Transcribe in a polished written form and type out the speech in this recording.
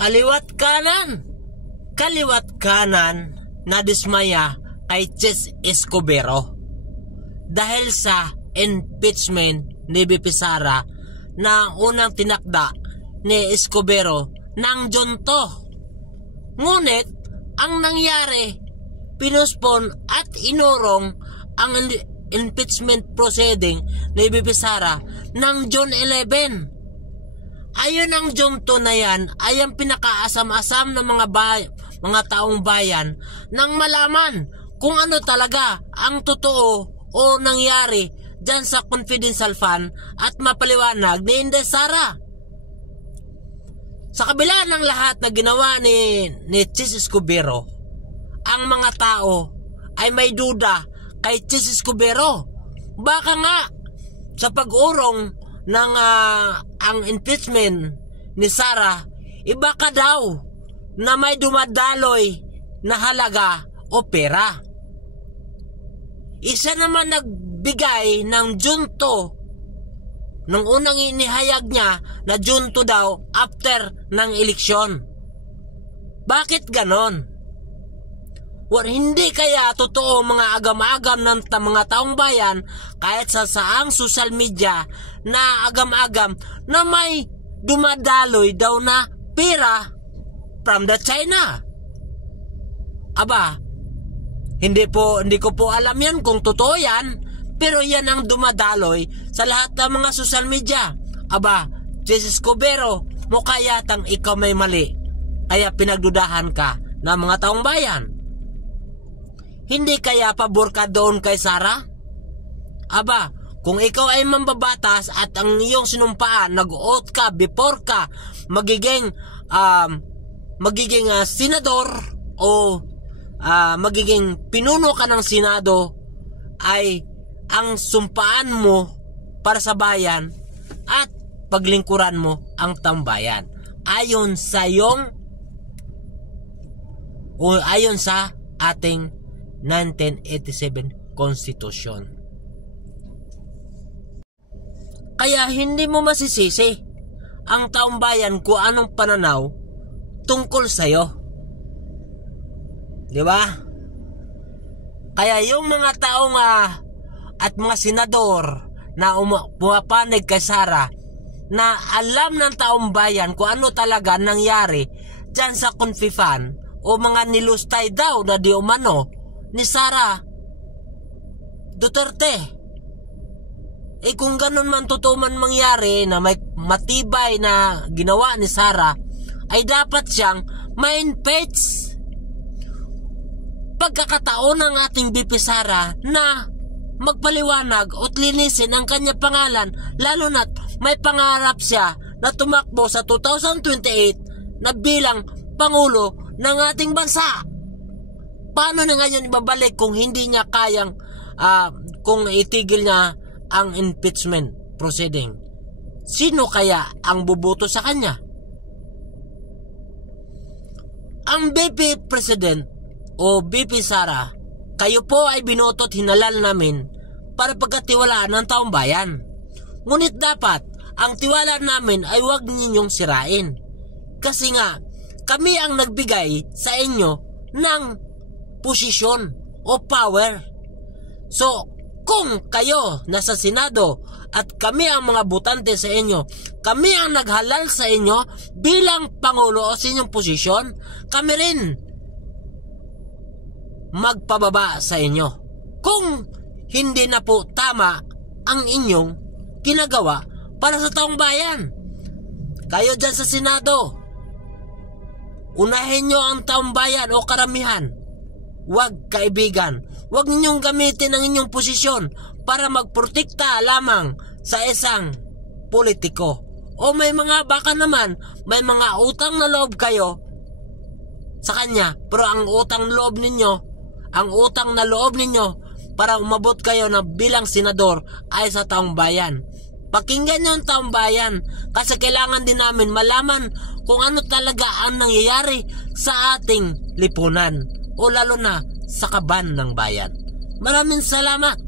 Kaliwat kanan na dismaya kay Chis Escudero dahil sa impeachment ni VP Sara na unang tinakda ni Escudero ng junto. Ngunit ang nangyari, pinuspon at inurong ang impeachment proceeding ni VP Sara ng June 11. Ayon ang junto na yan ay ang pinakaasam-asam ng mga taong bayan nang malaman kung ano talaga ang totoo o nangyari dyan sa confidential fund at mapaliwanag ni Inday Sara. Sa kabila ng lahat na ginawa ni Chis Escudero, ang mga tao ay may duda kay Chis Escudero. Baka nga sa pag-urong ng ang impeachment ni Sara, ibaka daw na may dumadaloy na halaga o pera. Isa naman nagbigay ng junto nung unang inihayag niya na junto daw after ng eleksyon. Bakit ganon? Hindi kaya totoo mga agam-agam ng mga taong bayan kahit sa saang social media na agam-agam na may dumadaloy daw na pera from the China? Aba, hindi ko po alam yan kung totoo yan, pero yan ang dumadaloy sa lahat ng mga social media. Aba, Chis Escudero, mukha yatang ikaw may mali, kaya pinagdudahan ka ng mga taong bayan. Hindi kaya pabor ka doon kay Sara? Aba, kung ikaw ay mambabatas at ang iyong sinumpaan, nag-oath ka before ka magiging senador o magiging pinuno ka ng Senado, ay ang sumpaan mo para sa bayan at paglingkuran mo ang tambayan ayon sa ating 1987 Constitution. Kaya hindi mo masisisi ang taong bayan kung anong pananaw tungkol sa'yo. Di ba? Kaya yung mga taong at mga senador na pumapanig kay Sara na alam ng taong bayan kung ano talaga nangyari dyan sa Confifan o mga nilustay daw na di umano ni Sara Duterte. Kung ganun man totoo man mangyari na may matibay na ginawa ni Sara, ay dapat siyang ma-impeach. Pagkakataon ng ating VP Sara na magpaliwanag o linisin ang kanya pangalan, lalo na't may pangarap siya na tumakbo sa 2028 na bilang Pangulo ng ating bansa. Paano na ngayon ibabalik kung hindi niya kayang kung itigil niya ang impeachment proceeding? Sino kaya ang buboto sa kanya? Ang VP President o VP Sara, kayo po ay binoto at hinalal namin para pagkatiwalaan ng taong bayan. Ngunit dapat ang tiwala namin ay huwag ninyong sirain. Kasi nga, kami ang nagbigay sa inyo ng posisyon o power. So, kung kayo nasa Senado at kami ang mga botante sa inyo, kami ang naghalal sa inyo bilang Pangulo o sa inyong posisyon, kami rin magpababa sa inyo kung hindi na po tama ang inyong ginagawa para sa taong bayan. Kayo dyan sa Senado, unahin nyo ang taong bayan o karamihan. Huwag kaibigan, huwag ninyong gamitin ang inyong posisyon para magprotekta lamang sa isang politiko. O may mga baka naman, may mga utang na loob kayo sa kanya, pero ang utang na loob ninyo para umabot kayo na bilang senador ay sa taong bayan. Pakinggan nyo ang taong bayan kasi kailangan din namin malaman kung ano talaga ang nangyayari sa ating lipunan o lalo na sa kaban ng bayan. Maraming salamat.